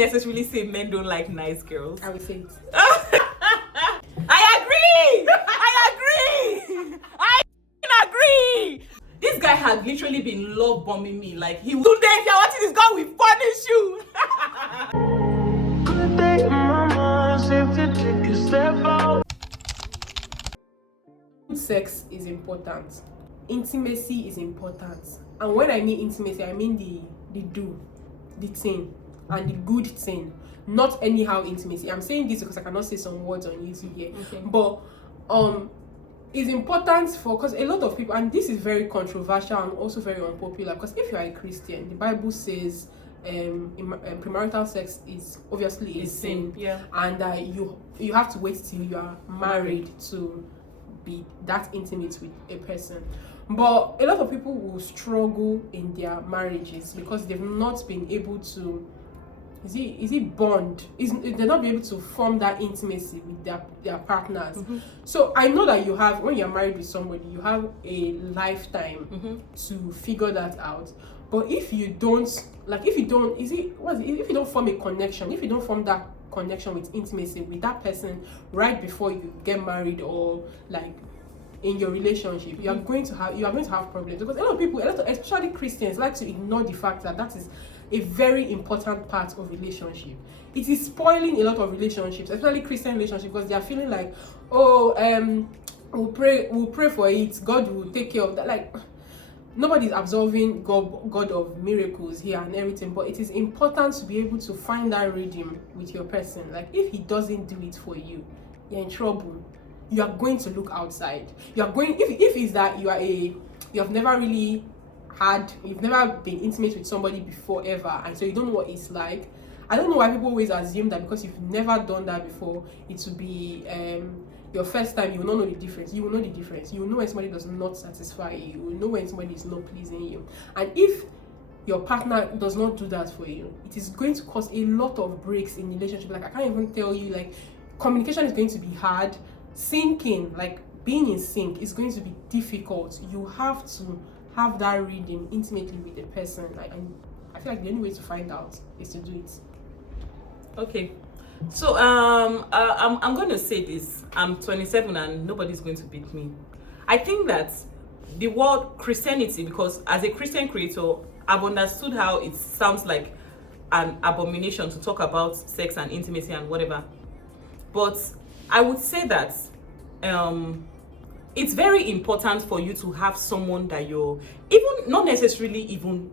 necessarily say men don't like nice girls. I will say it. I agree. I agree. This guy had literally been love bombing me. Like he would. Today, if you're watching this, God will punish you. Good day, mama. Safe to take a step out. Sex is important. Intimacy is important. And when I mean intimacy, I mean the thing, and the good thing. Not anyhow intimacy. I'm saying this because I cannot say some words on YouTube here. Okay. But it's important because a lot of people, and this is very controversial and also very unpopular, because if you are a Christian, the Bible says premarital sex is obviously a sin. Yeah. And you have to wait till you are married to be that intimate with a person. But a lot of people will struggle in their marriages because they've not been able to they're not able to form that intimacy with their partners. So I know that when you're married with somebody, you have a lifetime to figure that out. But if you don't form a connection, if you don't form that connection with intimacy with that person right before you get married, or like in your relationship, you are going to have problems, because a lot of especially Christians, like to ignore the fact that is a very important part of relationship. It is spoiling a lot of relationships, especially Christian relationships, because they are feeling like, we'll pray for it, God will take care of that. Like, nobody's absolving God of miracles here and everything, but it is important to be able to find that rhythm with your person. Like, if he doesn't do it for you, you're in trouble. You are going to look outside. You are going, if it's that you've never been intimate with somebody before ever, and so you don't know what it's like. I don't know why people always assume that because you've never done that before, it will be your first time. You will not know the difference. You will know the difference. You will know when somebody does not satisfy you. You will know when somebody is not pleasing you. And if your partner does not do that for you, it is going to cause a lot of breaks in the relationship. Like, I can't even tell you, like, communication is going to be hard. Syncing, like being in sync, is going to be difficult. You have to have that reading intimately with the person. And I feel like the only way to find out is to do it. Okay. So I'm going to say this. I'm 27 and nobody's going to beat me. I think that the word Christianity, because as a Christian creator, I've understood how it sounds like an abomination to talk about sex and intimacy and whatever. But I would say that it's very important for you to have someone that you're, even not necessarily even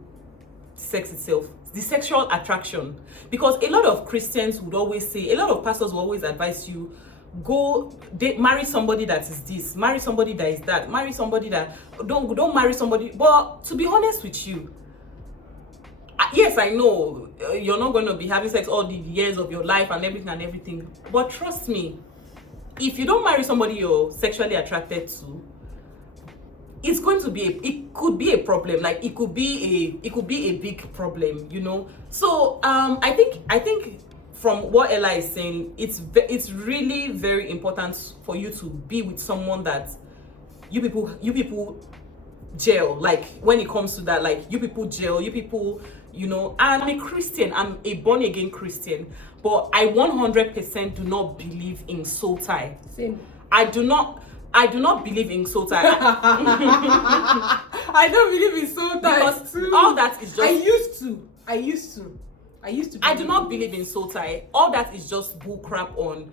sex itself, the sexual attraction. Because a lot of Christians would always say, a lot of pastors will always advise you, marry somebody that is this, marry somebody that is that, marry somebody that, don't marry somebody. But to be honest with you, yes, I know you're not going to be having sex all the years of your life and everything, but trust me, if you don't marry somebody you're sexually attracted to, it could be a problem. Like, it could be a big problem, you know. So I think from what Ella is saying, it's really very important for you to be with someone that you people gel. Like, when it comes to that, like, you people gel, you people, you know. And I'm a Christian, I'm a born again Christian, but I 100% do not believe in soul tie. Same. I do not believe in soul tie. I don't believe in soul tie. Because all that is just, I used to. I do not believe in soul tie. All that is just bull crap on,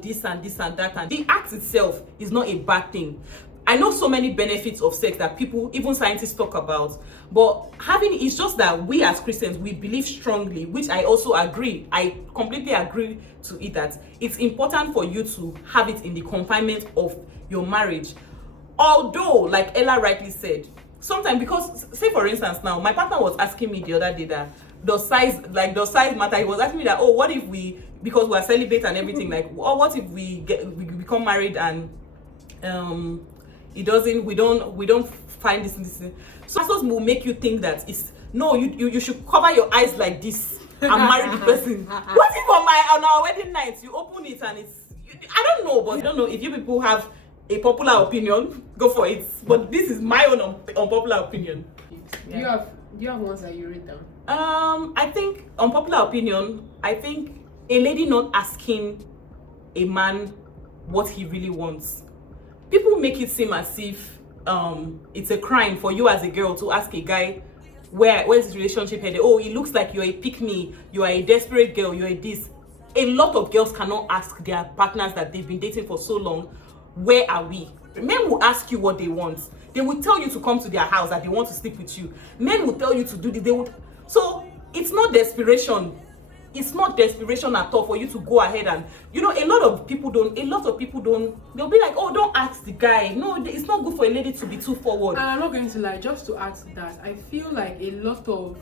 this and this and that, and the act itself is not a bad thing. I know so many benefits of sex that people, even scientists, talk about, but it's just that we as Christians, we believe strongly, which I also agree. I completely agree to it, that it's important for you to have it in the confinement of your marriage. Although, like Ella rightly said, sometimes, because, say for instance now, my partner was asking me the other day that does size matter? He was asking me that, what if because we're celibate and everything, like, what if we become married and we don't find this. So pastors will make you think that you should cover your eyes like this and marry the person. What if on our wedding night you open it and I don't know, but I don't know if you people have a popular opinion, go for it. But this is my own unpopular opinion. Yeah. Do you have ones that you write down? I think, unpopular opinion, I think a lady not asking a man what he really wants. People make it seem as if it's a crime for you as a girl to ask a guy where's his relationship headed. Oh, it looks like you're a pick-me, you are a desperate girl, you're a this. A lot of girls cannot ask their partners that they've been dating for so long, where are we? Men will ask you what they want. They will tell you to come to their house, that they want to sleep with you. Men will tell you to do this. So it's not desperation. It's not desperation at all for you to go ahead and, a lot of people don't, they'll be like, oh, don't ask the guy. No, it's not good for a lady to be too forward. And I'm not going to lie, just to add to that, I feel like a lot of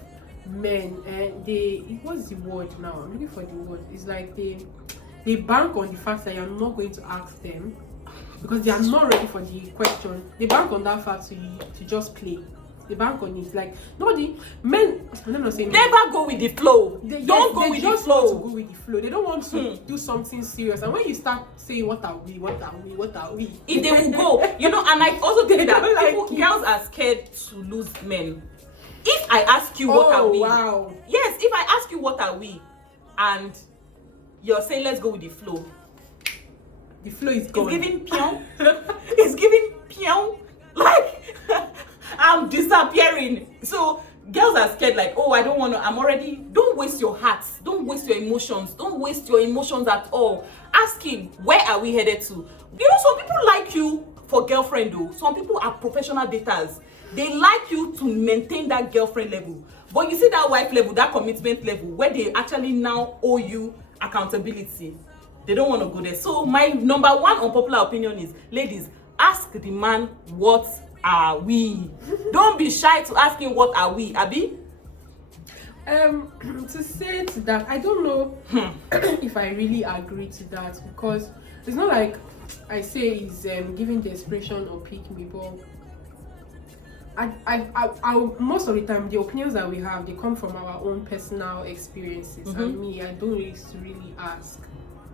men, what's the word now? I'm looking for the word. It's like they bank on the fact that you're not going to ask them because they are not ready for the question. They bank on that fact to just play. They bank on it. Like nobody, men. I'm not saying never go with the flow. Don't go with the flow. Want to go with the flow. They don't want to do something serious. And when you start saying what are we, if they will go, And I also think that girls are scared to lose men. If I ask you what are we, wow. Yes, if I ask you what are we, and you're saying let's go with the flow. The flow is gone. It's giving pion. It's giving pion. Like I'm disappearing. So girls are scared, like, oh, I don't want to, don't waste your heart. Don't waste your emotions. Don't waste your emotions at all. Ask him, where are we headed to? Some people like you for girlfriend though. Some people are professional daters. They like you to maintain that girlfriend level. But you see that wife level, that commitment level, where they actually now owe you accountability. They don't want to go there. So my number one unpopular opinion is, ladies, ask the man, what are we? Don't be shy to ask him what are we, Abi? To say to that, I don't know if I really agree to that, because it's not like I say it's giving the expression or pick me, but I most of the time the opinions that we have, they come from our own personal experiences. And me, I don't used to really ask.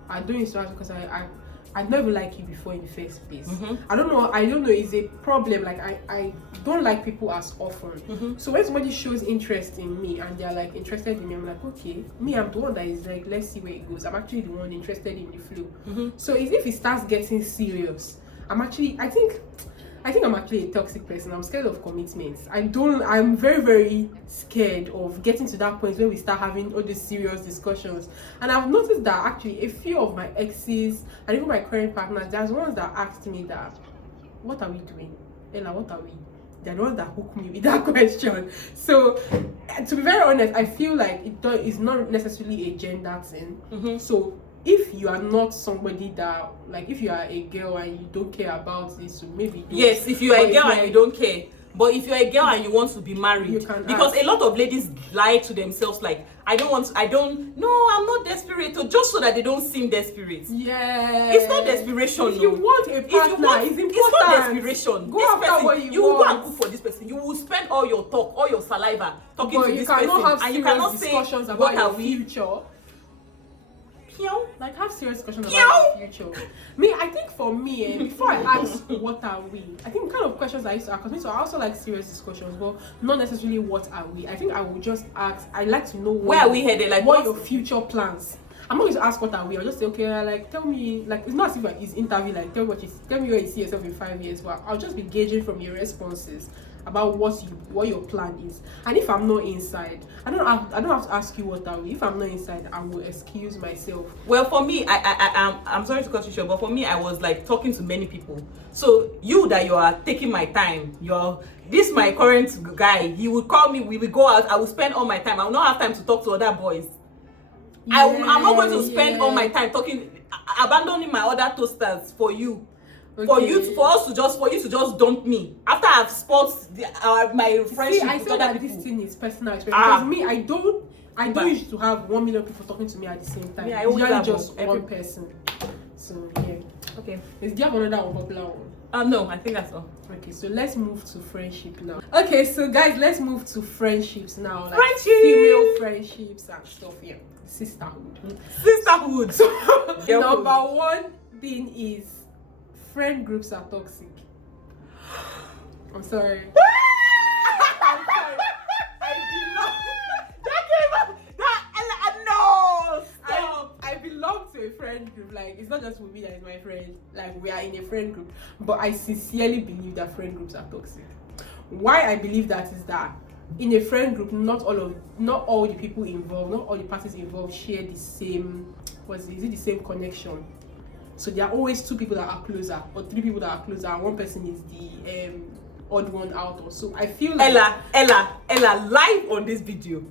I don't used to ask because I never liked you before in the first place. I don't know, it's a problem. Like I don't like people as often. So when somebody shows interest in me and they're like interested in me, I'm like, okay, me, I'm the one that is like, let's see where it goes. I'm actually the one interested in the flow. So if it starts getting serious, I think I'm actually a toxic person. I'm scared of commitments. I'm very, very scared of getting to that point where we start having all these serious discussions. And I've noticed that actually a few of my exes and even my current partners, there's ones that asked me that, what are we doing? Ella, what are we? They're the ones that hook me with that question. So to be very honest, I feel like it's not necessarily a gender thing. So if you are not somebody that, like, if you are a girl and you don't care about this, so maybe yes, if you are a girl and you don't care. But if you're a girl and you want to be married, you can because ask. A lot of ladies lie to themselves, like, I'm not desperate, just so that they don't seem desperate. Yeah, it's not desperation. If you want a partner, it's important. It's not desperation. Go this after person, what you will go and cook for this person. You will spend all your talk, all your saliva talking to this person, and you cannot say discussions about what your are we? future. Like, have serious discussions about your future. I think for me, before I ask what are we, I think the kind of questions I used to ask, so I also like serious discussions, but not necessarily what are we. I think I would just ask, I like to know where are we headed, like what your future plans. I'm not going to ask what are we. I'll just say, okay, like, tell me, like, it's not as if it's interview, like, tell me where you see yourself in 5 years. But I'll just be gauging from your responses about what your plan is. And if I'm not inside, I don't have to ask you what are we. If I'm not inside, I will excuse myself. Well, for me, I'm sorry to cut you short, but for me, I was like talking to many people. So you are taking my time. My current guy, he would call me, we will go out, I will spend all my time. I will not have time to talk to other boys. I'm not going to spend all my time abandoning my other toasters for you. Okay. For you to just dump me after I've spoiled my friendship. See, I feel that this thing is personal experience. Because me, I don't used to have 1 million people talking to me at the same time. Yeah, it's usually just one person. So yeah. Okay. Do you have another unpopular one? No, I think that's all. Okay, so let's move to friendship now. Okay, so guys, let's move to friendships now. Like friendship! Female friendships and stuff. Yeah. Sisterhood. So number one thing is friend groups are toxic. I'm sorry. I'm sorry. I did not. friend group. Like, it's not just Wumi that is my friend. Like, we are in a friend group. But I sincerely believe that friend groups are toxic. Why I believe that is that in a friend group, not all the people involved, not all the parties involved share the same, the same connection. So there are always 2 people that are closer, or 3 people that are closer, and 1 person is the odd one out. Or so I feel like Ella, live on this video,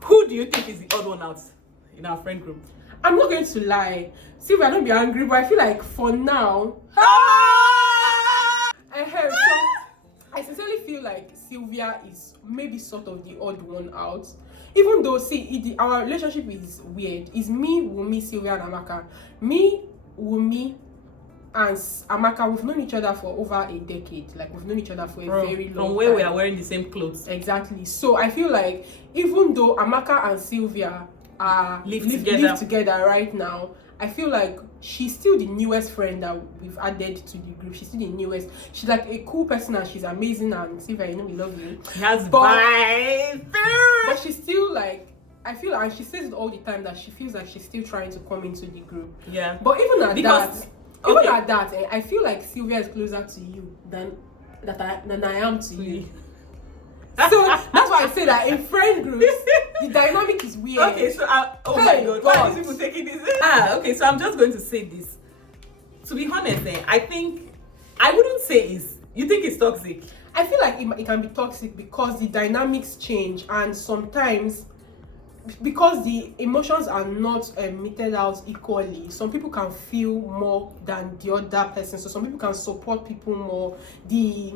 who do you think is the odd one out in our friend group? I'm not going to lie. Sylvia, don't be angry, but I feel like for now, I sincerely feel like Sylvia is maybe sort of the odd one out. Even though, our relationship is weird. It's me, Wumi, Sylvia, and Amaka. Me, Wumi, and Amaka, we've known each other for over a decade. Like, we've known each other for a very long time. From where we are wearing the same clothes. Exactly. So I feel like even though Amaka and Sylvia live together right now, I feel like she's still the newest friend that we've added to the group. She's still the newest. She's like a cool person and she's amazing, and Sylvia, you know, we love you. She has vibes. But she's still like, I feel, and she says it all the time, that she feels like she's still trying to come into the group. Yeah. But even at that, I feel like Sylvia is closer to you than I am to you. So that's why I say that in friend groups, the dynamic is weird. Okay, so oh my god, why are these people taking this? Okay, so I'm just going to say this. To be honest, I think I wouldn't say you think it's toxic. I feel like it can be toxic because the dynamics change, and sometimes because the emotions are not meted out equally, some people can feel more than the other person. So some people can support people more. The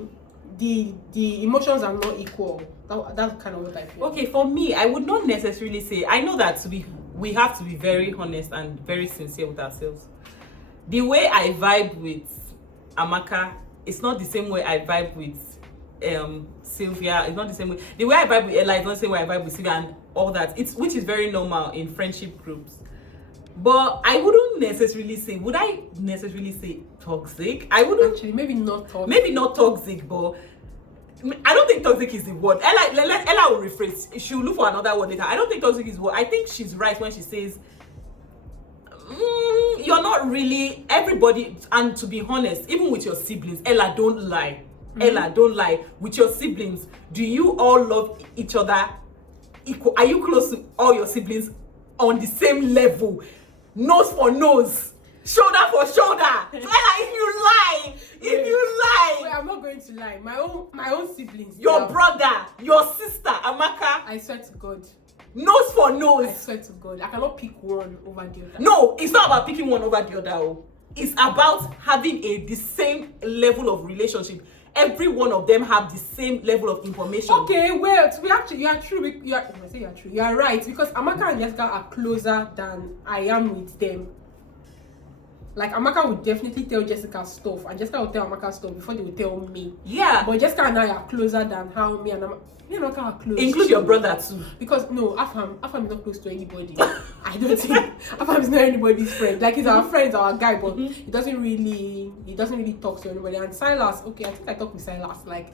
emotions are not equal. That's kind of what I feel. Okay, for me, I would not necessarily say. I know that we have to be very honest and very sincere with ourselves. The way I vibe with Amaka, it's not the same way I vibe with Sylvia. It's not the same way. The way I vibe with Ella is not the same way I vibe with Sylvia and all that. Which is very normal in friendship groups. But I wouldn't necessarily say. Would I necessarily say toxic? I wouldn't. Actually, maybe not toxic. Maybe not toxic, but I don't think toxic is the word. Ella will rephrase. She'll look for another word later. I don't think toxic is the word. I think she's right when she says you're not really everybody. And to be honest, even with your siblings, Ella, don't lie. Ella, don't lie. With your siblings, do you all love each other equal? Are you close to all your siblings on the same level? Nose for nose, shoulder for shoulder. So Ella, if you lie, wait, I'm not going to lie. My own siblings. Your brother, your sister, Amaka. I swear to God. Nose for nose. I swear to God, I cannot pick one over the other. No, it's not about picking one over the other. It's about having the same level of relationship. Every one of them have the same level of information. Okay, well, you are true. You are right, because Amaka and Jessica are closer than I am with them. Like, Amaka would definitely tell Jessica stuff, and Jessica will tell Amaka stuff before they will tell me. Yeah. But Jessica and I are closer than how me and Amaka are close. Include your brother too. Because no, Afam is not close to anybody. I don't think Afam is not anybody's friend. Like, he's our friend, our guy, but he doesn't really talk to anybody. And Silas, okay, I think I talk with Silas. Like,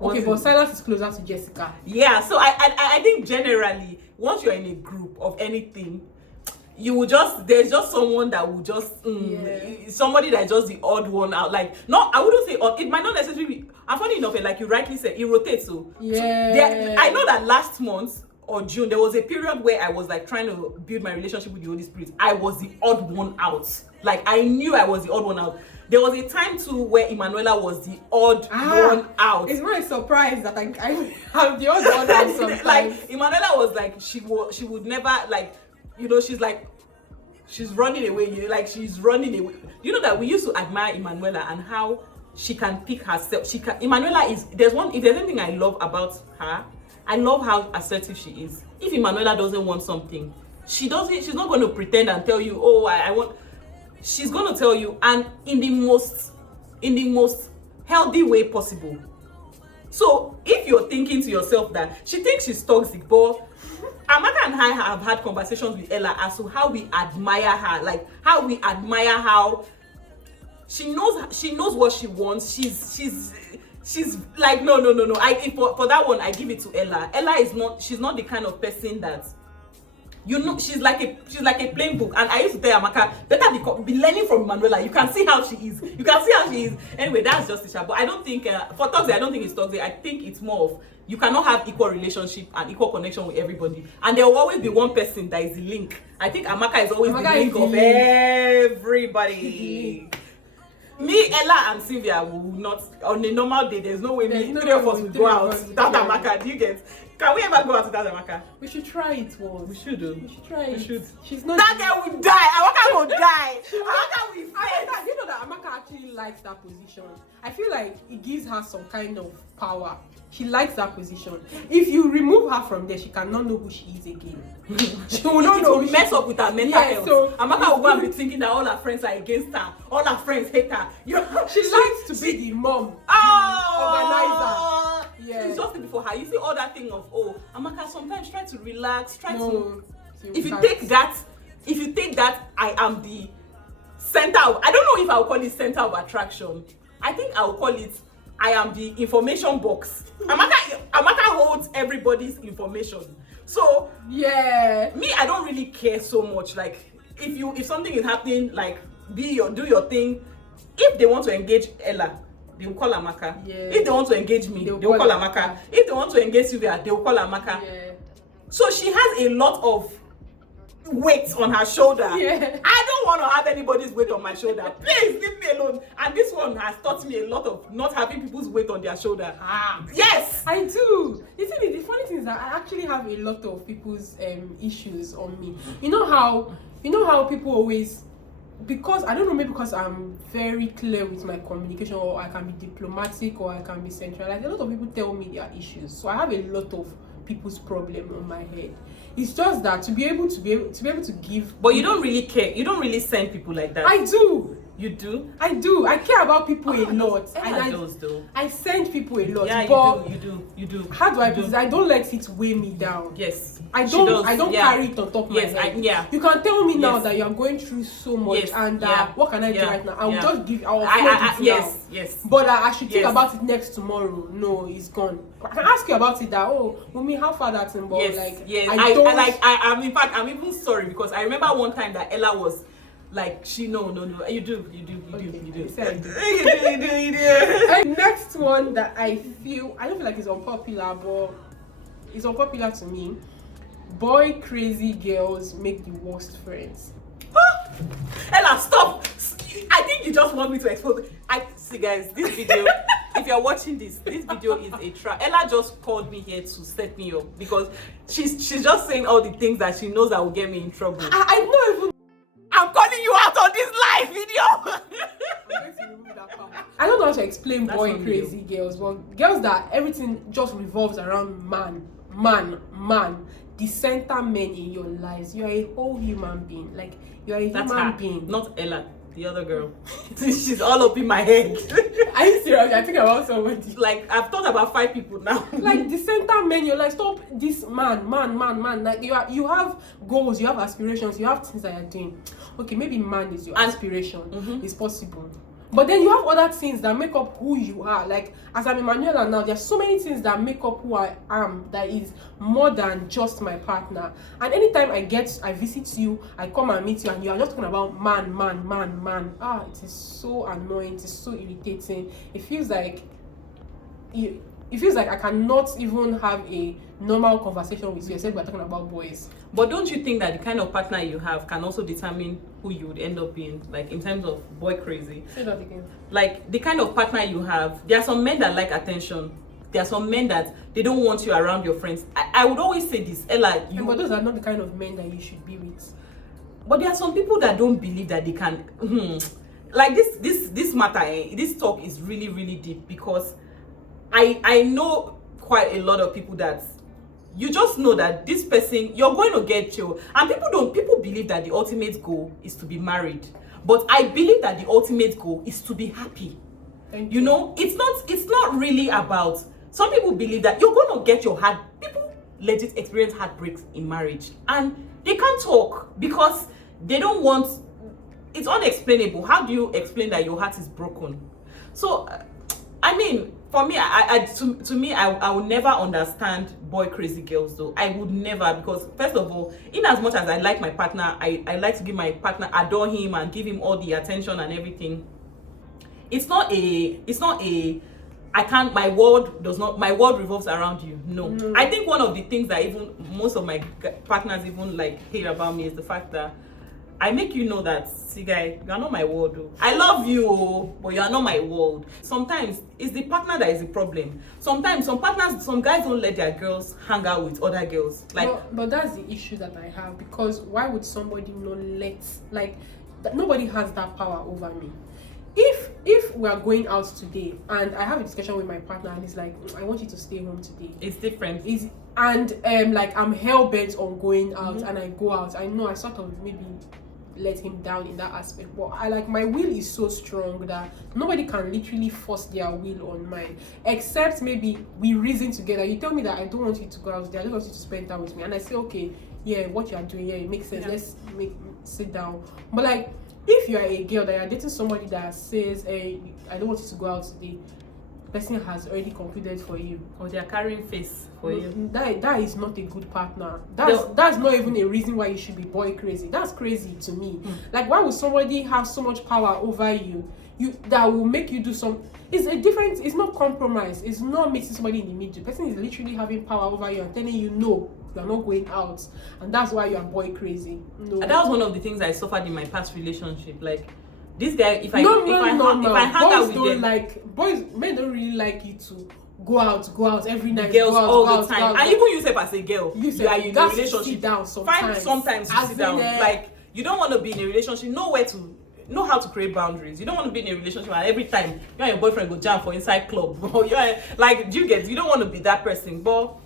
okay, but Silas is closer to Jessica. Yeah, so I think generally, once you're in a group of anything, there's just someone that will just somebody that's just the odd one out. Like, no, I wouldn't say odd. It might not necessarily be. And funny enough, like you rightly said, it rotates. So I know that last month or June there was a period where I was like trying to build my relationship with the Holy Spirit. I was the odd one out. Like, I knew I was the odd one out. There was a time too where Emanuela was the odd one out. It's not a surprise that I have the odd one out sometimes. Like, Emanuela was like, she would never, like, you know, she's like, she's running away. Like, she's running away. You know that we used to admire Emanuela and how she can pick herself. Emanuela is, if there's anything I love about her, I love how assertive she is. If Emanuela doesn't want something, she's not going to pretend and tell you, oh, I want. She's going to tell you, and in the most healthy way possible. So if you're thinking to yourself that she thinks she's toxic, but Amaka and I have had conversations with Ella as to how we admire her, like how we admire how she knows what she wants. She's like, no. For that one, I give it to Ella. Ella she's not the kind of person that You know, she's like a plain book. And I used to tell Amaka, better be learning from Manuela. You can see how she is. You can see how she is. Anyway, that's just it. But I don't think for toxic, I don't think it's toxic. I think it's more of you cannot have equal relationship and equal connection with everybody. And there will always be one person that is the link. I think Amaka is always the link of everybody. Me, Ella, and Sylvia will not, on a normal day, there's no way three of us will go out without Amaka. Do you get? Can we ever go out without Amaka? We should try it once. We should do. We should try it. We should. She's not. That girl will die. Amaka will die. Amaka will fail. You know that Amaka actually likes that position. I feel like it gives her some kind of power. She likes that position. If you remove her from there, she cannot know who she is again. She will not know. It will mess up with her mental health. So Amaka will go and be thinking that all her friends are against her. All her friends hate her. She likes to be the mom, organizer. Yeah. It's just before her. You see all that thing of Amaka sometimes try to relax, if you take that, I am the center of, I don't know if I'll call it center of attraction. I think I'll call it I am the information box. Amaka holds everybody's information. So yeah, me, I don't really care so much. Like if something is happening, like do your thing. If they want to engage Ella, they will call Amaka. Yeah. If they want to engage me, they will call Amaka. If they want to engage Sylvia, they will call Amaka. Yeah. So she has a lot of weight on her shoulder. Yeah. I don't want to have anybody's weight on my shoulder. Please leave me alone. And this one has taught me a lot of not having people's weight on their shoulder. Yes, I do. The funny thing is that I actually have a lot of people's issues on me. You know how people always, because I don't know, maybe because I'm very clear with my communication, or I can be diplomatic, or I can be centralized. A lot of people tell me their issues, so I have a lot of people's problem on my head. It's just that to be able to give. But you don't really care. You don't really send people like that. I do. You do? I do. I care about people a lot. I send people a lot. Yeah, but you do. How do I put this? I don't let it weigh me down. Yes. I don't carry it on top of my head. You can tell me now that you're going through so much, and what can I do right now? I will just give. Yes. But I should think about it next tomorrow. No, it's gone. I can ask you about it. That Mummy, how far that's involved? I'm in fact, I'm even sorry, because I remember one time that Ella was like, no, you do. And next one that I don't feel like it's unpopular, but it's unpopular to me. Boy crazy girls make the worst friends. Ella, stop! I think you just want me to expose. See, guys, this video. If you're watching this video is a trap. Ella just called me here to set me up, because she's just saying all the things that she knows that will get me in trouble. I'm not even. I'm calling you out on this live video. I don't know how to explain boy crazy girls, but girls that everything just revolves around man, the center men in your lives. You are a whole human being. Like, you are a human being. Not Ella, the other girl. She's all up in my head. Are you serious? I think about somebody. Like, I've thought about 5 people now. Like, the center men, you're like, stop this man. Like, you have goals, you have aspirations, you have things that you're doing. Okay, maybe man is your aspiration. It's possible. But then you have other things that make up who you are. Like, as I'm Emanuela now, there's so many things that make up who I am that is more than just my partner. And anytime I visit you, I come and meet you, and you are just talking about man. It is so annoying. It is so irritating. It feels like I cannot even have a normal conversation with you except we're talking about boys. But don't you think that the kind of partner you have can also determine who you would end up being, like in terms of boy crazy? Say that again. Like, the kind of partner you have, there are some men that like attention. There are some men that they don't want you around your friends. I would always say this, Ella. But those are not the kind of men that you should be with. But there are some people that don't believe that they can. Like this matter. This talk is really, really deep, because I know quite a lot of people that you just know that this person, you're going to get you. And people believe that the ultimate goal is to be married. But I believe that the ultimate goal is to be happy. You know, it's not really about, some people believe that you're going to get your heart. People legit experience heartbreaks in marriage, and they can't talk because they don't want, it's unexplainable. How do you explain that your heart is broken? So, I mean, for me, to me, I would never understand boy crazy girls though. I would never, because first of all, in as much as I like my partner, I like to give my partner, adore him and give him all the attention and everything. It's not a my world revolves around you. No. I think one of the things that even most of my partners even like hate about me is the fact that I make you know that, see guy, you are not my world though. I love you, but you are not my world. Sometimes it's the partner that is the problem. Sometimes some guys don't let their girls hang out with other girls. But that's the issue that I have, because why would somebody not nobody has that power over me. If we are going out today and I have a discussion with my partner and he's like, I want you to stay home today. It's different. I'm hell bent on going out and I go out. I know I sort of maybe let him down in that aspect, but my will is so strong that nobody can literally force their will on mine, except maybe we reason together. You tell me that I don't want you to go out there, I just want you to spend time with me, and I say, okay, yeah, what you are doing, yeah, it makes sense, let's sit down. But if you are a girl that you are dating somebody that says, hey, I don't want you to go out today, person has already concluded for you, or they are carrying face for you. That is not a good partner. That's not even a reason why you should be boy crazy. That's crazy to me. Why would somebody have so much power over you that will make you do some? It's not compromise. It's not meeting somebody in the middle. The person is literally having power over you and telling you no, you are not going out, and that's why you are boy crazy. No. And that was one of the things I suffered in my past relationship. This guy, if I hang out with them, men don't really like you to go out every night. Girls go out, all go the out, time, go out, and even yourself as a girl, you are in a relationship. Sit down sometimes. Sometimes you sit down. You don't want to be in a relationship. Know how to create boundaries. You don't want to be in a relationship and every time you and your boyfriend go jam for inside club. Or you don't want to be that person. But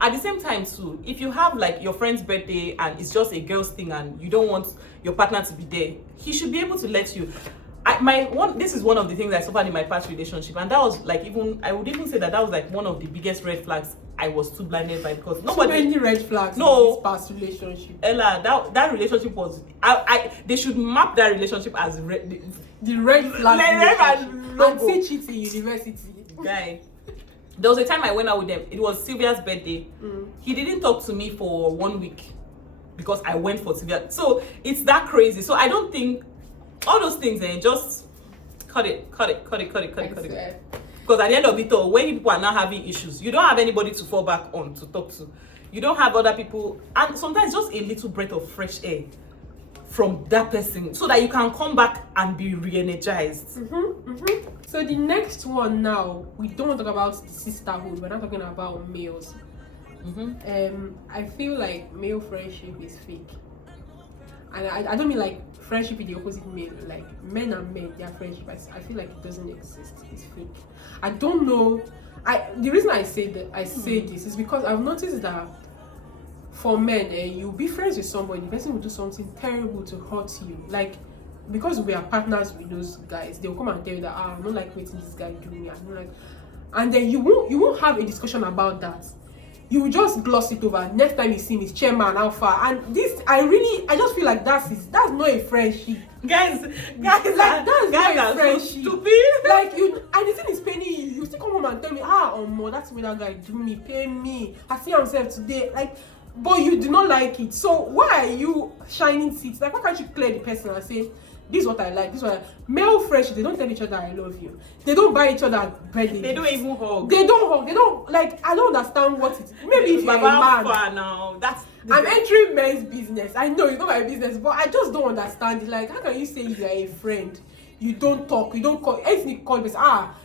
at the same time too, if you have your friend's birthday and it's just a girl's thing and you don't want your partner to be there, he should be able to let you. This is one of the things I suffered in my past relationship, and that was I would even say that was one of the biggest red flags I was too blinded by, because nobody. So many red flags in this past relationship. Ella, that relationship was. They should map that relationship as the red flag and teach it in university. Guy, there was a time I went out with them. It was Sylvia's birthday. He didn't talk to me for 1 week because I went for Sylvia. So it's that crazy. So I don't think all those things just cut it. Because at the end of it all, when people are now having issues, you don't have anybody to fall back on, to talk to. You don't have other people, and sometimes just a little breath of fresh air from that person, so that you can come back and be re-energized. So the next one now, we don't want to talk about the sisterhood. We're not talking about males. I feel like male friendship is fake, and I don't mean friendship in the opposite male, men and men, their friendship. I feel like it doesn't exist. It's fake. I don't know. The reason I say this is because I've noticed that for men, you'll be friends with somebody, the person will do something terrible to hurt you. Because we are partners with those guys, they'll come and tell you that I'm not waiting this guy do me. I don't like, and then you won't have a discussion about that. You will just gloss it over. Next time you see him, it's chairman, how far? And this, I just feel like that's not a friendship. Guys, that's not a friendship. So stupid. And the thing is paying you. You still come home and tell me, that's what that guy do me, pay me. I see himself today. But you do not like it. So why are you shining seats? Why can't you clear the person and say, this is what I like, this is what male friendship, they don't tell each other I love you. They don't buy each other birthday. They don't even hug. They don't hug. They don't I don't understand what it is. Maybe if you're a man. Now, I'm entering men's business. I know it's not my business, but I just don't understand it. How can you say you are a friend? You don't talk, you don't call anything call person.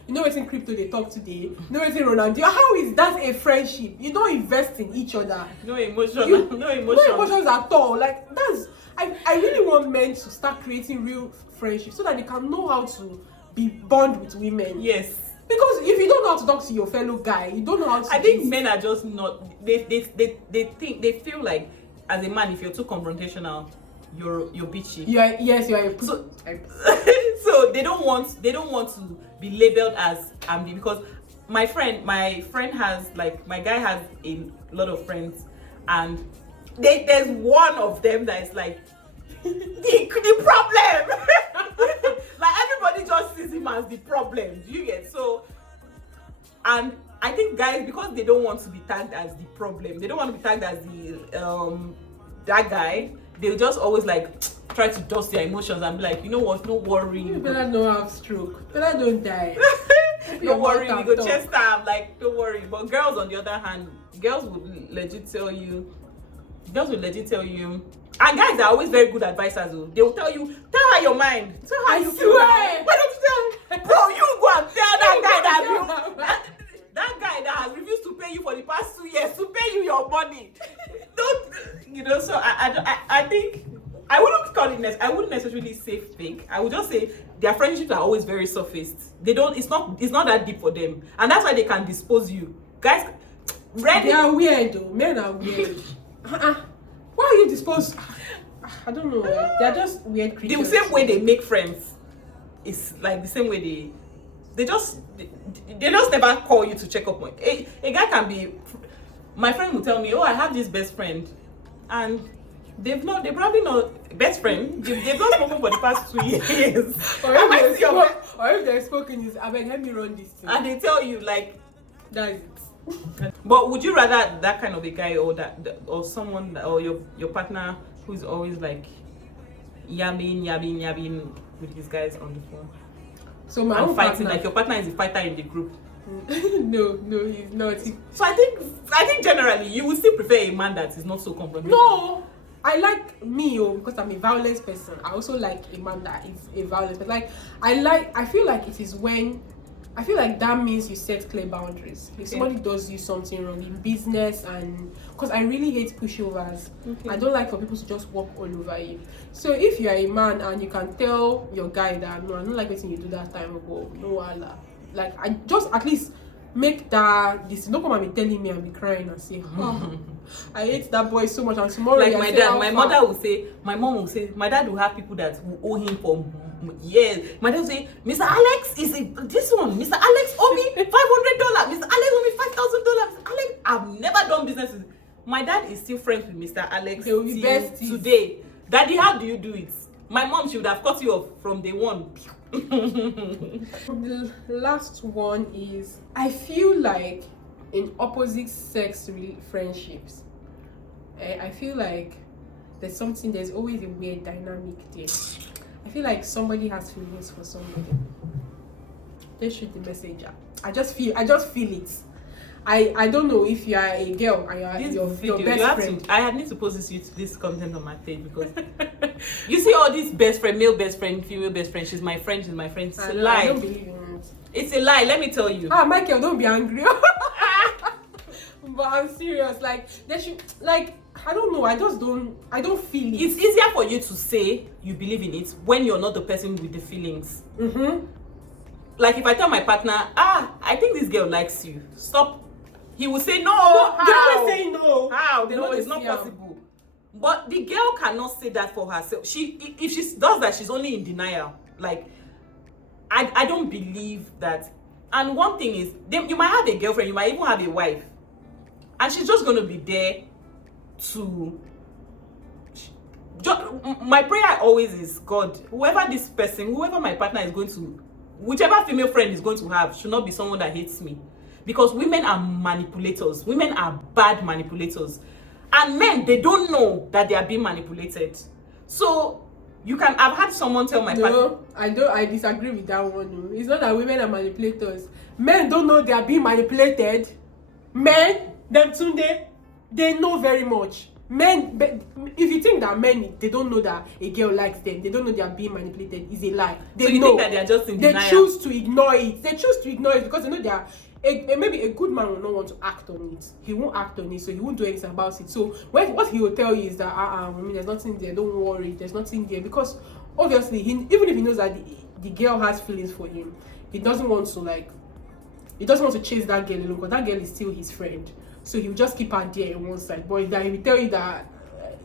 You know what's in crypto they talk today? You know what's in Ronaldo? How is that a friendship? You don't invest in each other. No emotion. No emotions at all. I really want men to start creating real friendships so that they can know how to be bond with women. Yes. Because if you don't know how to talk to your fellow guy, you don't know how to. I think men are just not. They feel like as a man, if you're too confrontational, you're bitchy. You're a so they don't want to be labeled as because my friend has my guy has a lot of friends, and there's one of them that is the problem. Everybody just sees him as the problem. Do you get? So And I think guys, because they don't want to be tagged as the problem, they don't want to be tagged as the that guy, they'll just always like try to dust their emotions and be like, you know what, no worry. You better don't have stroke. Better don't die. Don't worry, we go chest time, like don't worry. But girls on the other hand, girls would legit tell you, and guys are always very good advisors though. They will tell her your mind. Tell her you feel. Why don't you tell? Bro, you go and tell that guy that guy that has refused to pay you for the past 2 years to pay you your money. Don't so I think I wouldn't necessarily say fake. I would just say their friendships are always very surfaced. It's not that deep for them, and that's why they can dispose you. Guys, they are weird though. Men are weird. Why are you disposed? I don't know. They're just weird creatures. The same way they make friends is like the same way they just never call you to check up on. A guy can be. My friend will tell me, oh, I have this best friend, and they probably not best friend. They've not spoken for the past 2 years. Or if they're spoken, is I mean, help me run this thing. And they tell you like that is it. But would you rather that kind of a guy or someone or your partner who's always like yabbing with these guys on the phone? So my own fighting partner, like your partner is the fighter in the group. No, he's not. So I think generally you would still prefer a man that is not so confrontational. No, I like me because I'm a violent person. I also like a man that is a violent person. Like I feel like it is when I feel like that means you set clear boundaries. If somebody does you something wrong in business, and because I really hate pushovers. I don't like for people to just walk all over you. So if you are a man and you can tell your guy that no, I don't like what you do that time ago, no Allah. Like I just at least make that this don't come and be telling me and be crying and say, oh, I hate that boy so much, and tomorrow like my dad, my mom will say, my dad will have people that will owe him for years. My dad will say, Mr. Alex this one, Mr. Alex owe me $500, Mr. Alex owe me $5,000. Mr. Alex, I've never done business with. My dad is still friends with Mr. Alex they will be besties today. Daddy, how do you do it? My mom, she would have cut you off from day one. The last one is I feel like in opposite sex friendships, I feel like there's always a weird dynamic there. I feel like somebody has feelings for somebody. They shoot the messenger. I just feel it. I don't know if you are a girl and your best friend. I need to post this content on my page because you see all these best friend, male best friend, female best friend. She's my friend. It's a lie. I don't believe in it. It's a lie. Let me tell you. Michael, don't be angry. But I'm serious. Like they should I don't know. I don't feel it. It's easier for you to say you believe in it when you're not the person with the feelings. Like if I tell my partner, I think this girl likes you. Stop. He will say no. They always say no. How? No, it's not possible. But the girl cannot say that for herself. If she does that, she's only in denial. Like I don't believe that. And one thing is, you might have a girlfriend, you might even have a wife, and she's just going to be there to. My prayer always is, God, whoever my partner is going to, whichever female friend is going to have, should not be someone that hates me. Because women are manipulators. Women are bad manipulators. And men, they don't know that they are being manipulated. So, I've had someone tell my partner. No, I disagree with that one. It's not that women are manipulators. Men don't know they are being manipulated. Men, them Tunde, they know very much. Men, if you think that men, they don't know that a girl likes them, they don't know they are being manipulated, is a lie. So you think that they are just in denial? They choose to ignore it. Because they know they are. Maybe a good man will not want to act on it. He won't act on it, so he won't do anything about it. So what he will tell you is that there's nothing there. Don't worry, there's nothing there. Because obviously, even if he knows that the girl has feelings for him, he doesn't want to chase that girl alone because that girl is still his friend. So he will just keep her there on one side. But he will tell you that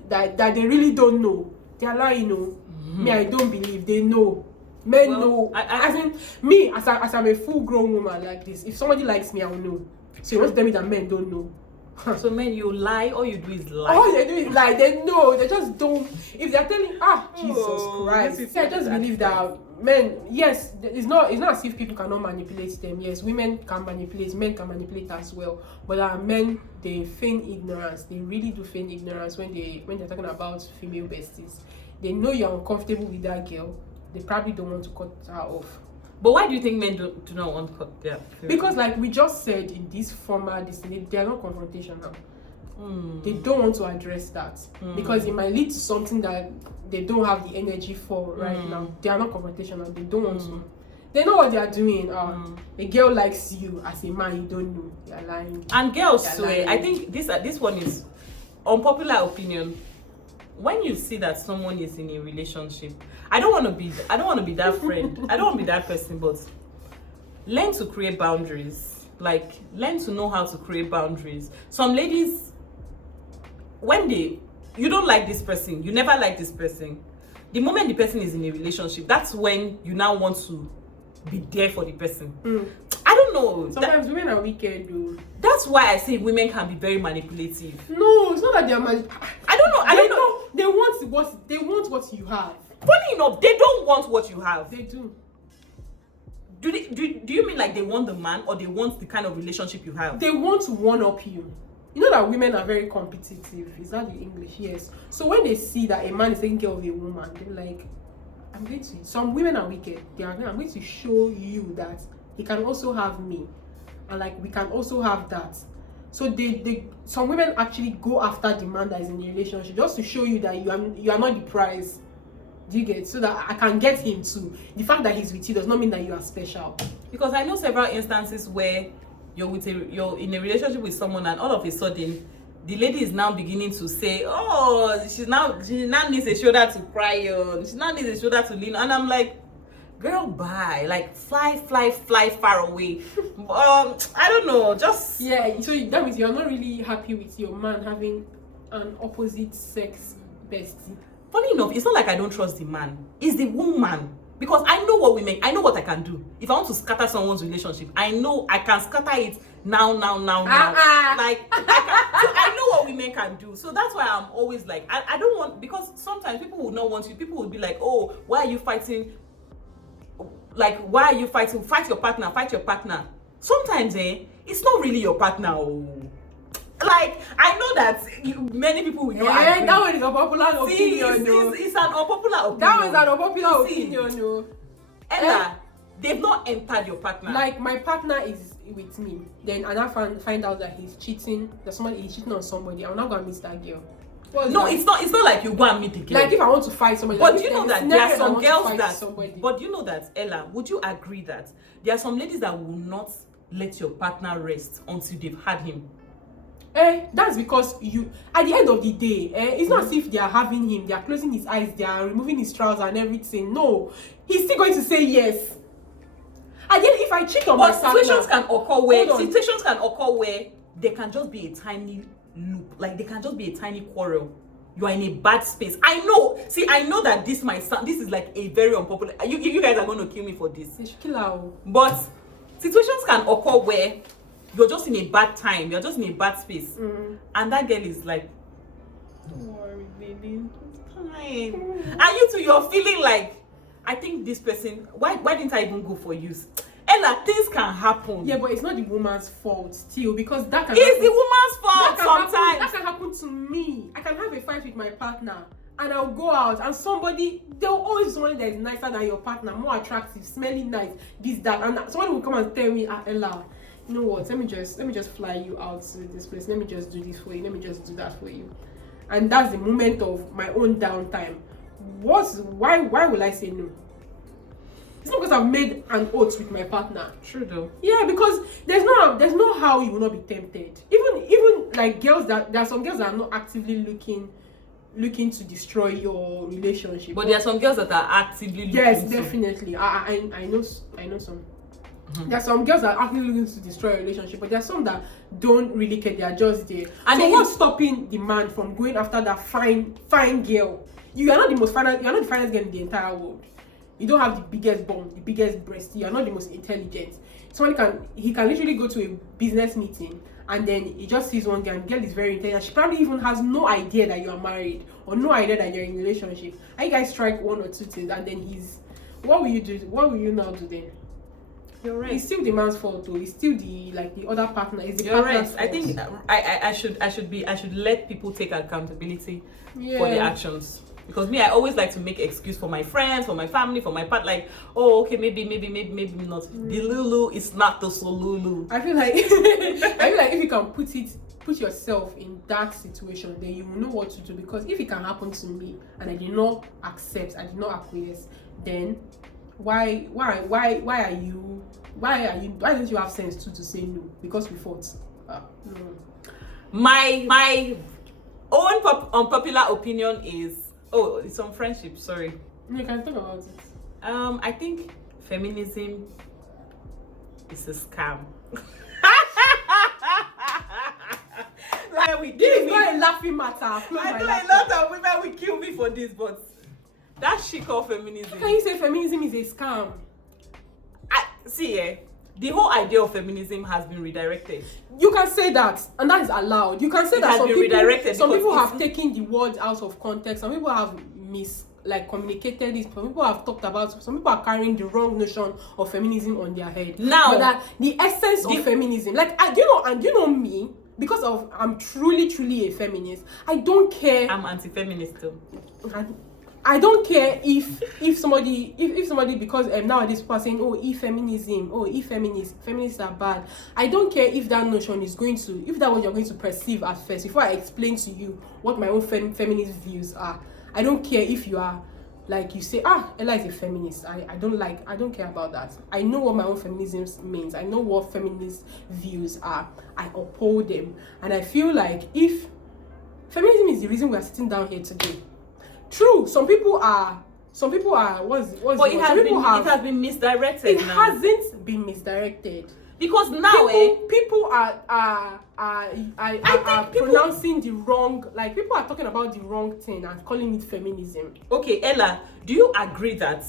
they really don't know. They are lying, Me, I don't believe they know. Men know. As I'm a full-grown woman like this. If somebody likes me, I will know. So you want to tell me that men don't know? So men, you lie, all you do is lie. All they do is lie. They know. They just don't. If they're telling, Jesus Oh, Christ. this is See, I just believe that men, yes, it's not as if people cannot manipulate them. Yes, women can manipulate, men can manipulate as well. But men, they feign ignorance. They really do feign ignorance when they're talking about female besties. They know you're uncomfortable with that girl. They probably don't want to cut her off. But why do you think men do not want to cut their Because, like we just said in this former, they are not confrontational. They don't want to address that because it might lead to something that they don't have the energy for right now. They are not confrontational. They don't want to. They know what they are doing. A girl likes you as a man, you don't know. They are lying. And girls, I think this one is unpopular opinion. When you see that someone is in a relationship, I don't want to be that friend. I don't want to be that person, but learn to create boundaries. Like, learn to know how to create boundaries. Some ladies, when you don't like this person, you never like this person, the moment the person is in a relationship, that's when you now want to be there for the person. I don't know. Sometimes women are wicked, though. That's why I say women can be very manipulative. No, it's not that they are I don't know. They want what you have. Funny enough, they don't want what you have. They do. Do you mean like they want the man, or they want the kind of relationship you have? They want to one up you. You know that women are very competitive. Is that the English? Yes. So when they see that a man is taking care of a woman, they're like, some women are wicked. I'm going to show you that he can also have me, and like we can also have that. So some women actually go after the man that is in the relationship just to show you that you are not the prize. Do you get? So that I can get him too. The fact that he's with you does not mean that you are special. Because I know several instances where you're in a relationship with someone, and all of a sudden the lady is now beginning to say, oh, she now needs a shoulder to cry on, she now needs a shoulder to lean on. And I'm like, girl, bye. Like, fly far away. I don't know, just... Yeah, so that means you're not really happy with your man having an opposite sex bestie. Funny enough, it's not like I don't trust the man. It's the woman. Because I know what I can do. If I want to scatter someone's relationship, I know I can scatter it now. Like, I know what women can do. So that's why I'm always like, I don't want... Because sometimes people would not want you. People would be like, oh, why are you fighting... Like, why are you fighting? Fight your partner. Sometimes, it's not really your partner. Oh. Like, I know that many people will not agree. That one is a popular opinion. It's an unpopular opinion. That was an unpopular opinion, no. Ella, they've not entered your partner. Like, my partner is with me, then and I find out that he's cheating. He's cheating on somebody. I'm not gonna miss that girl. No, it's not like you go and meet the girl. Like if I want to fight somebody. But you know that there are some girls that. But you know that, Ella, would you agree that there are some ladies that will not let your partner rest until they've had him? That's because at the end of the day, it's not as if they are having him, they are closing his eyes, they are removing his trousers and everything. No, he's still going to say yes. And then if I cheat on my partner, situations can occur where there can just be a tiny loop, like there can just be a tiny quarrel. You are in a bad space. I know that this is like a very unpopular. You guys are going to kill me for this. But situations can occur where you're just in a bad time, you're just in a bad space, and that girl is like, don't worry, baby, it's fine. And you too, you're feeling like, I think this person, why didn't I even go for you? Ella, things can happen. Yeah, but it's not the woman's fault still, because that can it's the woman's fault sometimes. That can happen to me. I can have a fight with my partner and I'll go out and there'll always be somebody that is nicer than your partner, more attractive, smelling nice, this, that, and that. Somebody will come and tell me, Ella, you know what, let me just fly you out to this place, let me just do this for you, let me just do that for you. And that's the moment of my own downtime. Why will I say no? It's not because I've made an oath with my partner. True though. Yeah, because there's no how you will not be tempted. Even like girls, there are some girls that are not actively looking to destroy your relationship. But there are some girls that are actively looking. Yes, definitely. I know some. There are some girls that are actively looking to destroy a relationship, but there are some that don't really care. They are just there. And so what's stopping the man from going after that fine girl? You are not the finest girl in the entire world. You don't have the biggest bum, the biggest breast. You are not the most intelligent. He can literally go to a business meeting and then he just sees one girl, and the girl is very intelligent. She probably even has no idea that you are married or no idea that you're in a relationship. And you guys strike one or two things, and then what will you do? What will you now do then? You're right. It's still the man's fault, though. It's still the other partner. It's the You're partner's right. I fault. think I should let people take accountability for Yeah. their actions. Because me, I always like to make excuse for my friends, for my family, for my part. Like, oh, okay, maybe not. The Lulu is not the Solulu. I feel like if you can put yourself in that situation, then you will know what to do. Because if it can happen to me and I did not accept, I did not acquiesce, then why don't you have sense to say no? Because we fought. No. My own unpopular opinion is, it's on friendship. Sorry. You can talk about it. I think feminism is a scam. Like This is not a laughing matter. I know a lot of women will kill me for this, but that shit called feminism. How can you say feminism is a scam? The whole idea of feminism has been redirected. You can say that, and that is allowed. You can say It that has been redirected some because people have taken the words out of context. Some people have communicated it. Some people have talked about. Some people are carrying the wrong notion of feminism on their head. Now, but that the essence of feminism, you know me, because of I'm truly a feminist. I don't care. I'm anti-feminist too. I don't care if somebody because nowadays people are saying feminism, feminists are bad. I don't care if that notion is if that what you're going to perceive at first before I explain to you what my own feminist views are. I don't care if you are like you say Ella is a feminist. I don't care about that. I know what my own feminism means. I know what feminist views are. I uphold them, and I feel like if feminism is the reason we are sitting down here today. True, some people are But it has been misdirected. It hasn't been misdirected because now people are pronouncing the wrong, like people are talking about the wrong thing and calling it feminism. Okay, Ella, do you agree that?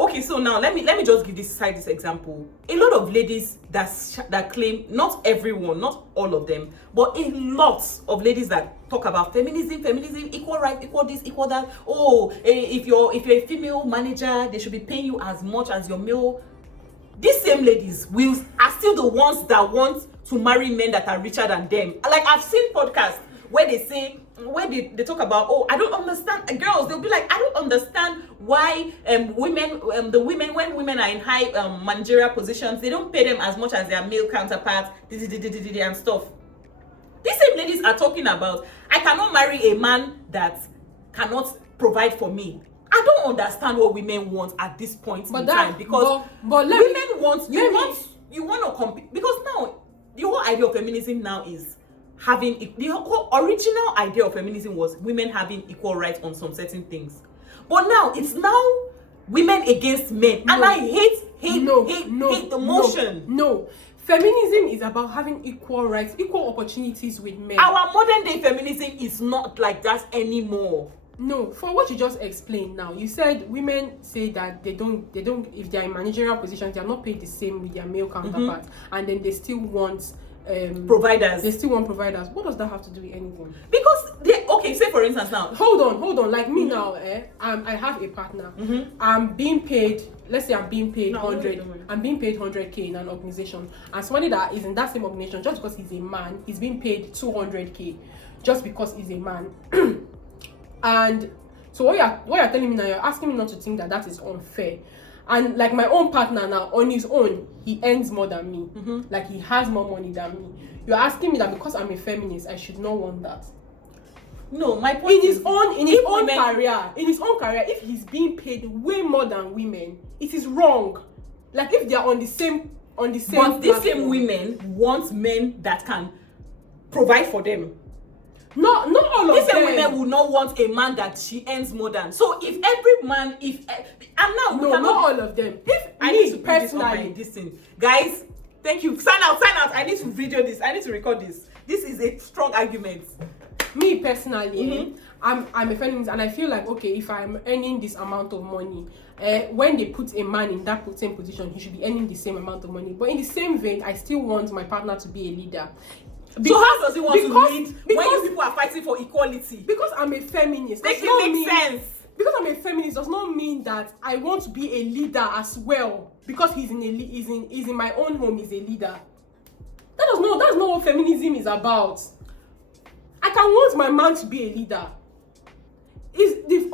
Okay, so now let me just give this example. A lot of ladies that claim, not everyone, not all of them, but a lot of ladies that talk about feminism, equal right, equal this, equal that. If you're a female manager, they should be paying you as much as your male. These same ladies are still the ones that want to marry men that are richer than them. Like I've seen podcasts where they say, where they talk about, I don't understand. Girls, they'll be like, I don't understand why when women are in high managerial positions, they don't pay them as much as their male counterparts, and stuff. These same ladies are talking about, I cannot marry a man that cannot provide for me. I don't understand what women want at this point in time, because you want to compete, because now the whole idea of feminism now is the whole original idea of feminism was women having equal rights on some certain things, but now it's women against men, and I hate the motion. No, feminism is about having equal rights, equal opportunities with men. Our modern day feminism is not like that anymore. No, for what you just explained now, you said women say that they don't if they're in managerial positions, they are not paid the same with their male counterparts, and then they still want providers. They still want providers. What does that have to do with anything? Because say for instance now. Hold on. Like me now, I have a partner. I'm being paid. Let's say I'm being paid 100. I'm being paid 100K in an organization, and somebody that is in that same organization, just because he's a man, he's being paid 200K, just because he's a man. And so what you're telling me now, you're asking me not to think that is unfair. And like my own partner now, on his own, he earns more than me. Like he has more money than me. You're asking me that because I'm a feminist, I should not want that. No, my point in his own career, if he's being paid way more than women, it is wrong. Like if they are on the same. But these same women want men that can provide for them. Not all of them. These women will not want a man that she earns more than. So if every man, not all of them. I need to personally this thing, guys. Thank you. Sign out. I need to video this. I need to record this. This is a strong argument. Me personally, I'm a feminist, and I feel like, okay, if I'm earning this amount of money, when they put a man in that same position, he should be earning the same amount of money. But in the same vein, I still want my partner to be a leader. So how does he want to lead when you people are fighting for equality? Because I'm a feminist. Make it make sense. Because I'm a feminist does not mean that I want to be a leader as well. Because he's in my own home, he's a leader. That's not what feminism is about. I can want my man to be a leader. Feminism.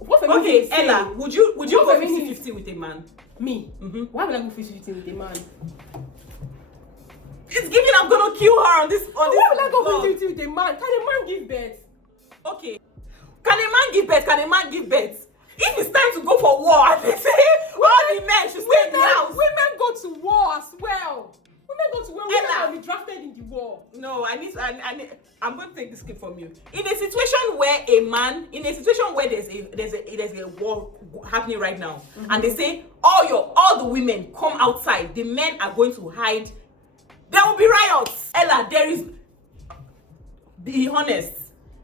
What feminism is saying, Ella, would you go 50-50 with a man? Me? Why would I go 50-50 with a man? It's giving I'm gonna kill her on this. Why would I go 50-50 with a man? Can a man give birth? Okay. Can a man give birth? Can a man give birth? If it's time to go for war, and they say all the men should stay in the house. Women go to war as well. Women go to war. Women Ella, will be drafted in the war. No, I'm going to take this clip from you. In a situation where there's a war happening right now, and they say all the women come outside, the men are going to hide. There will be riots. Ella, be honest.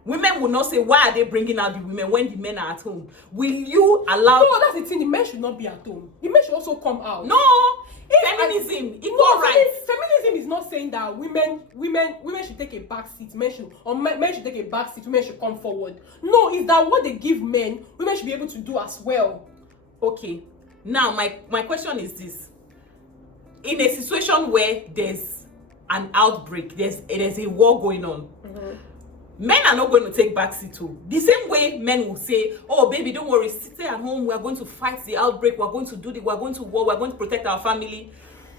Women will not say, why are they bringing out the women when the men are at home? Will you allow... No, that's the thing. The men should not be at home. The men should also come out. No. Feminism, equal rights. Feminism is not saying that women should take a back seat. Men should take a back seat. Women should come forward. No, it's that what they give men, women should be able to do as well. Okay. Now, my question is this. In a situation where there's an outbreak, there's a war going on, men are not going to take backseat too. The same way men will say, oh baby, don't worry, stay at home, we are going to fight the outbreak, we're going to do this, we're going to war, we're going to protect our family.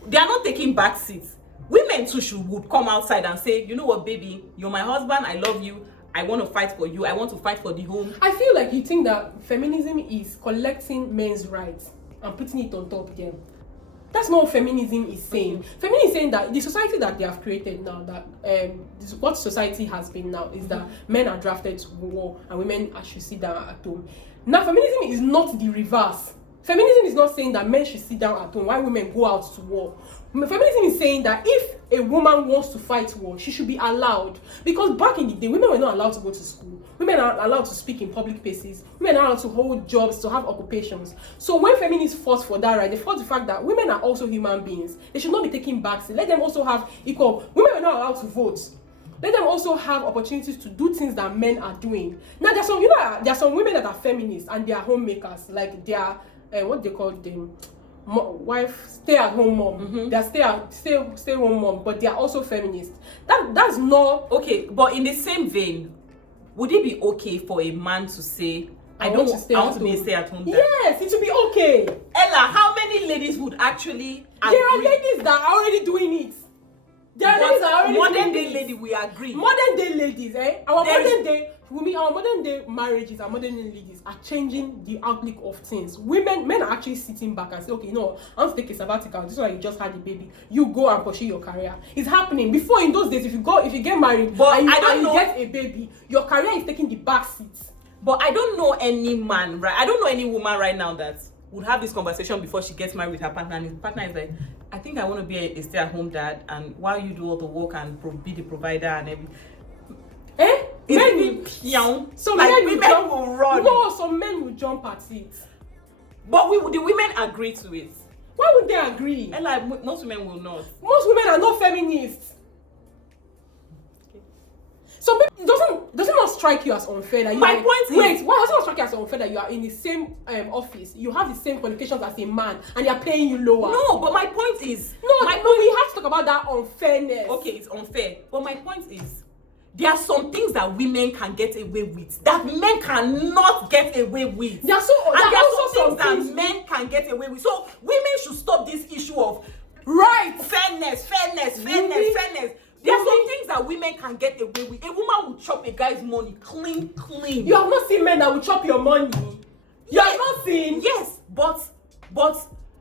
They are not taking backseats. Women too would come outside and say, you know what, baby, you're my husband, I love you, I want to fight for you, I want to fight for the home. I feel like you think that feminism is collecting men's rights and putting it on top of them. That's not what feminism is saying. Feminism is saying that the society that they have created now, that what society has been now, is that men are drafted to war and women should sit down at home. Now, feminism is not the reverse. Feminism is not saying that men should sit down at home while women go out to war. Feminism is saying that if a woman wants to fight war, she should be allowed. Because back in the day, women were not allowed to go to school. Women are allowed to speak in public places. Women are allowed to hold jobs, to have occupations. So when feminists fought for that right, they fought the fact that women are also human beings. They should not be taking backseat. Let them also have equal. Women are not allowed to vote. Let them also have opportunities to do things that men are doing. Now there are some women that are feminists and they are homemakers, like they are what they call them, wife, stay-at-home mom. They are stay-home mom, but they are also feminists. That's not okay. But in the same vein, would it be okay for a man to say, I want to be a stay-at-home dad? Yes, it would be okay. Ella, how many ladies would actually agree? There are ladies that are already doing it. There are ladies that are already modern day lady, we agree. Modern day ladies, our modern day marriages, our modern day ladies are changing the outlook of things. Men are actually sitting back and say, okay, no, I want to take a sabbatical. This is why you just had a baby. You go and pursue your career. It's happening. Before, in those days, if you get married but and you get a baby, your career is taking the back seat. But I don't know any man, right? I don't know any woman right now that would have this conversation before she gets married with her partner, and his partner is like, I think I want to be a stay-at-home dad, and while you do all the work and be the provider and everything. Some like men will run. No, some men will jump at it. But the women agree to it. Why would they agree? And like most women will not. Most women are not feminists. Okay. So does it not strike you as unfair that why does it not strike you as unfair that you are in the same office, you have the same qualifications as a man, and they are paying you lower? No, but my point is we have to talk about that unfairness. Okay, it's unfair. But my point is, there are some things that women can get away with that men cannot get away with. There are also some things that men can get away with. So women should stop this issue of fairness. There are some things that women can get away with. A woman will chop a guy's money clean. You have not seen men that will chop your money. You have not seen. Yes, but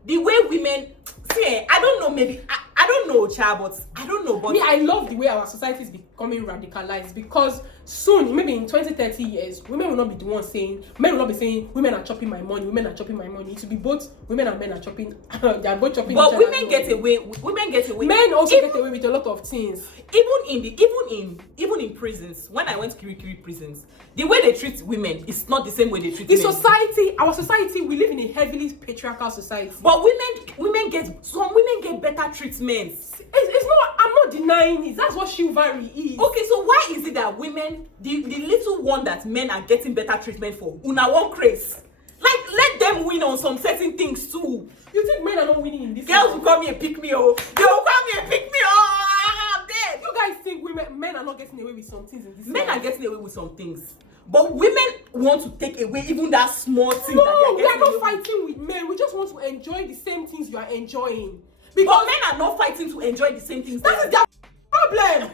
the way women see, I don't know, maybe I don't know, child, but I don't know. But I love the way our society is becoming radicalized, because soon, maybe in 20-30 years, women will not be the ones saying, men will not be saying, women are chopping my money, women are chopping my money. It will be both women and men are chopping, they are both chopping. But women get away. Men also get away with a lot of things. Even in prisons, when I went to Kirikiri prisons, the way they treat women is not the same way they treat men. Our society, we live in a heavily patriarchal society. But women get better treatments. It's not. I'm not denying it. That's what chivalry is. Okay, so why is it that women, the little one that men are getting better treatment for, una one craze? Like, let them win on some certain things too. You think men are not winning in this? Girls will come here and pick me up. They will come here and pick me up. Dead. You guys think men are not getting away with some things in this? Men are getting away with some things, but women want to take away even that small thing. No, that we are not fighting with men. We just want to enjoy the same things you are enjoying. Because but men are not fighting to enjoy the same things. That is their problem.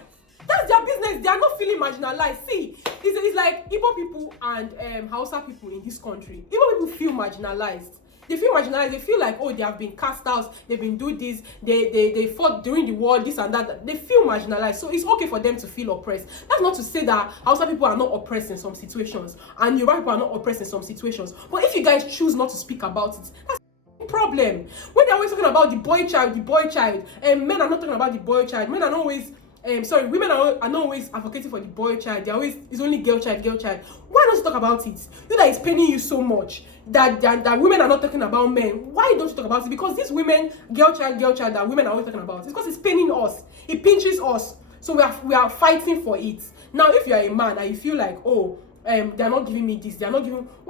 That's their business. They are not feeling marginalized. See, it's like Igbo people and Hausa people in this country. Igbo people feel marginalized. They feel marginalized. They feel like, oh, they have been cast out. They've been doing this. They fought during the war, this and that. They feel marginalized. So it's okay for them to feel oppressed. That's not to say that Hausa people are not oppressed in some situations and Yoruba people are not oppressed in some situations. But if you guys choose not to speak about it, that's the problem. When they're always talking about the boy child, and men are not talking about the boy child. Men are not always women are not always advocating for the boy child. They're always, it's only girl child. Why don't you talk about it? You that is paining you so much that women are not talking about men. Why don't you talk about it? Because these women, girl child, that women are always talking about. It's because it's paining us. It pinches us. So we are fighting for it. Now, if you are a man and you feel like, oh, they're not giving me this, why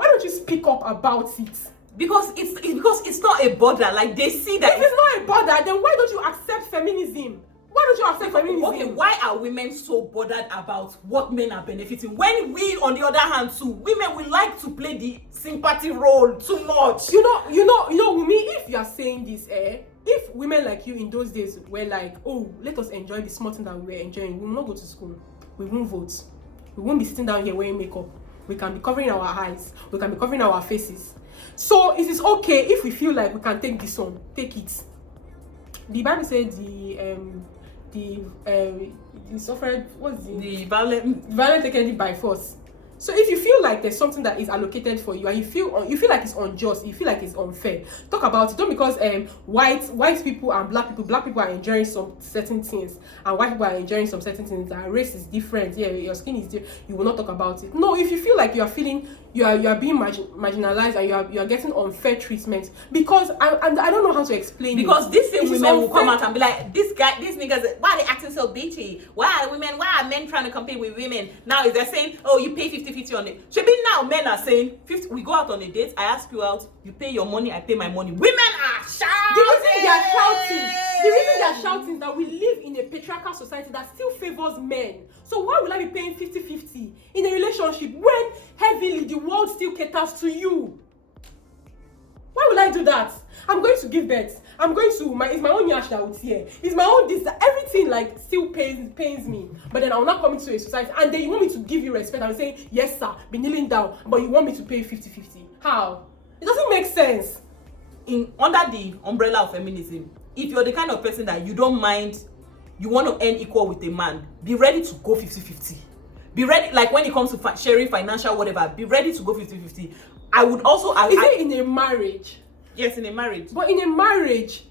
don't you speak up about it? Because it's not a border. Like, they see that if it's not a border, then why don't you accept feminism? Why don't you accept feminism? Okay, why are women so bothered about what men are benefiting when we, on the other hand, too, women, we like to play the sympathy role too much? You know, Wumi, if you are saying this, if women like you in those days were like, oh, let us enjoy the small thing that we were enjoying, we will not go to school, we won't vote, we won't be sitting down here wearing makeup, we can be covering our eyes, we can be covering our faces. So it is okay if we feel like we can take this on, take it. The Bible said the suffered, what's the violent taken it by force. So if you feel like there's something that is allocated for you and you feel like it's unjust, you feel like it's unfair, talk about it. Don't because white people and black people are enjoying some certain things and white people are enjoying some certain things, that race is different, yeah, your skin is different, you will not talk about it. No, if you feel like you are being marginalized and you are getting unfair treatment, because I don't know how to explain because it. These same women will come out and be like, these niggas, why are they acting so bitchy? Why are men trying to compete with women? Now they're saying, oh, you pay 50-50 on it. Should be now men are saying 50, we go out on a date, I ask you out, you pay your money, I pay my money. Women are shouting. The reason they are shouting is that we live in a patriarchal society that still favors men. So why will I be paying 50-50 in a relationship when heavily the world still caters to you? Why will I do that? I'm going to give birth. It's my own yash that would hear. It's my own this, that everything like still pains me. But then I will not come into a society and then you want me to give you respect. I'm saying, yes sir, be kneeling down, but you want me to pay 50-50. How? It doesn't make sense. Under the umbrella of feminism, if you're the kind of person that you don't mind, you want to earn equal with a man, be ready to go 50-50. Be ready, like when it comes to sharing financial whatever, be ready to go 50-50. I would also... Is it in a marriage? Yes, in a marriage. But in a marriage...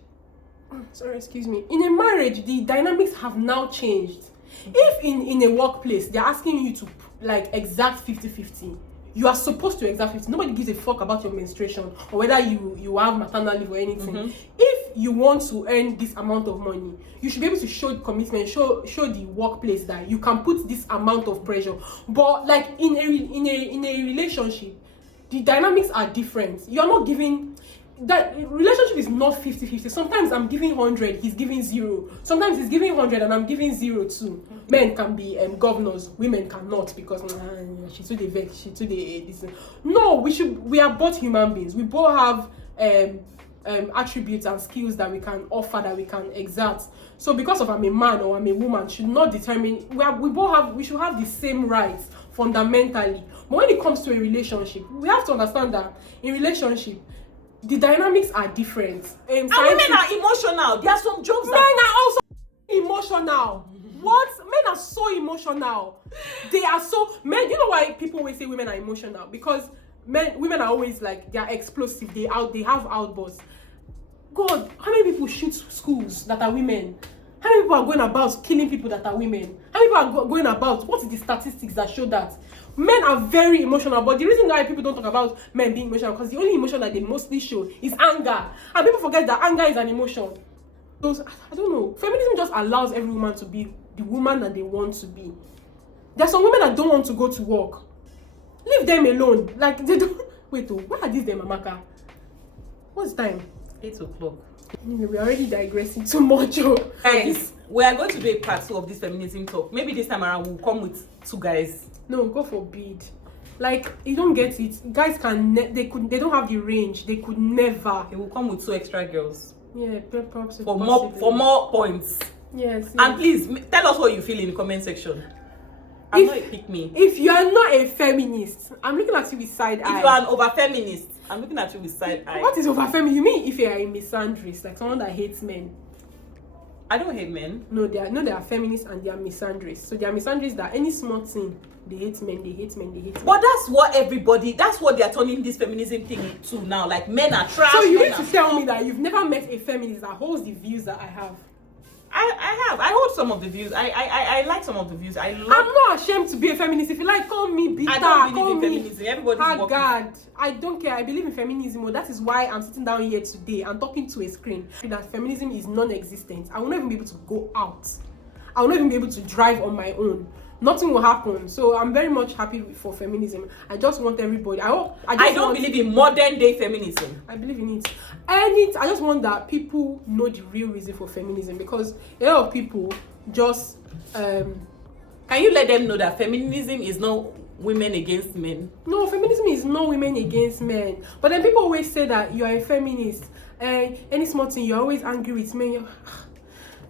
In a marriage, the dynamics have now changed. If in a workplace, they're asking you to like exact 50-50, you are supposed to exact 50. Nobody gives a fuck about your menstruation or whether you have maternal leave or anything. Mm-hmm. If you want to earn this amount of money, you should be able to show commitment, show the workplace that you can put this amount of pressure. But like in a relationship, the dynamics are different. You are not giving... That relationship is not 50-50. Sometimes I'm giving 100, he's giving 0. Sometimes he's giving 100 and I'm giving 0 too. Men can be governors, women cannot because she's too the vex, she's too the this. No, we are both human beings. We both have attributes and skills that we can offer, that we can exert. So because of I'm a man or I'm a woman should not determine. We should have the same rights fundamentally. But when it comes to a relationship, we have to understand that in relationship, the dynamics are different. And women are emotional. There are some jokes men are also emotional. What? Men are so emotional. They are so men. You know why people always say women are emotional? Because women are always like, they are explosive. They have outbursts. God, how many people shoot schools that are women? How many people are going about killing people that are women? How many people are going about? What is the statistics that show that? Men are very emotional, but the reason why people don't talk about men being emotional, because the only emotion that they mostly show is anger. And people forget that anger is an emotion. Those, I don't know. Feminism just allows every woman to be the woman that they want to be. There are some women that don't want to go to work. Leave them alone. Like, they don't... Wait, what are these them, Amaka? What's the time? 8 o'clock. Anyway, we're already digressing too much. Guys, we are going to do a part 2 of this feminism talk. Maybe this time around we'll come with 2 guys. No, God forbid. Like, you don't get it. Guys they don't have the range. They could never. They will come with 2 extra girls. Yeah, perhaps for more points. Yes. And please tell us what you feel in the comment section. I'm not a pick me. If you are not a feminist, I'm looking at you with side eye. If you are an over feminist, I'm looking at you with side eye. What is over feminist? You mean if you are a misandrist, like someone that hates men? I don't hate men. No, they are feminists and they are misandrists. So they are misandrists that any small thing, they hate men, they hate men, they hate men. But that's what they are turning this feminism thing to now. Like, men are trash. So you need to tell me that you've never met a feminist that holds the views that I have. I have. I hold some of the views. I like some of the views. I'm not ashamed to be a feminist. If you like, call me bitter. I don't believe in feminism. Everybody's God, I don't care. I believe in feminism. That is why I'm sitting down here today and talking to a screen. That feminism is non-existent. I will not even be able to go out. I will not even be able to drive on my own. Nothing will happen. So I'm very much happy for feminism. I just want everybody. I don't believe in modern day feminism. I believe in it. And I just want that people know the real reason for feminism, because a lot of people just can you let them know that feminism is not women against men? No, feminism is not women against men. But then people always say that you are a feminist and any small thing you're always angry with men.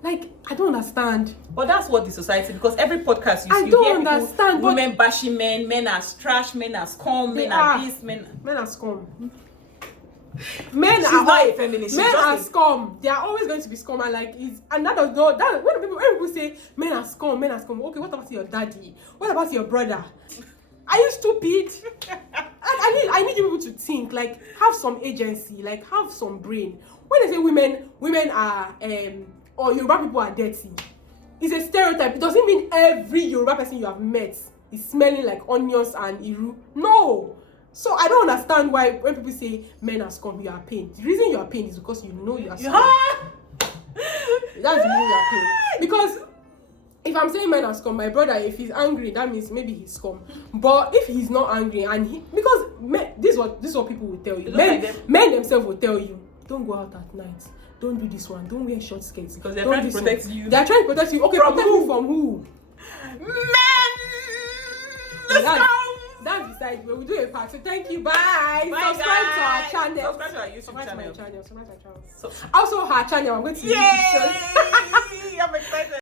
Like, I don't understand. But that's what the society, because every podcast I you don't hear understand. People, women bashing men are trash, men are scum, men are this, men are scum. She's not a feminist. Men are scum. They are always going to be scum. And like, when people say men are scum. Okay, what about your daddy? What about your brother? Are you stupid? I need you people to think. Like, have some agency. Like, have some brain. When they say women are or Yoruba people are dirty, it's a stereotype. It doesn't mean every Yoruba person you have met is smelling like onions and iru. No. So I don't understand why when people say men are scum, you are pain. The reason you are pain is because you know you are scum. That's the reason you are pain. Because if I'm saying men are scum, my brother, if he's angry, that means maybe he's scum. But if he's not angry because this is what people will tell you. Men themselves will tell you, don't go out at night. Don't do this one. Don't wear short skirts. Because they're trying to protect you. They're trying to protect you. Okay, protect you from who? Men! That's beside me. We'll do a part. So thank you. Bye. Subscribe to our channel. Subscribe to our YouTube channel. Subscribe to our channel. Also, her channel. I'm going to Yay! I'm excited.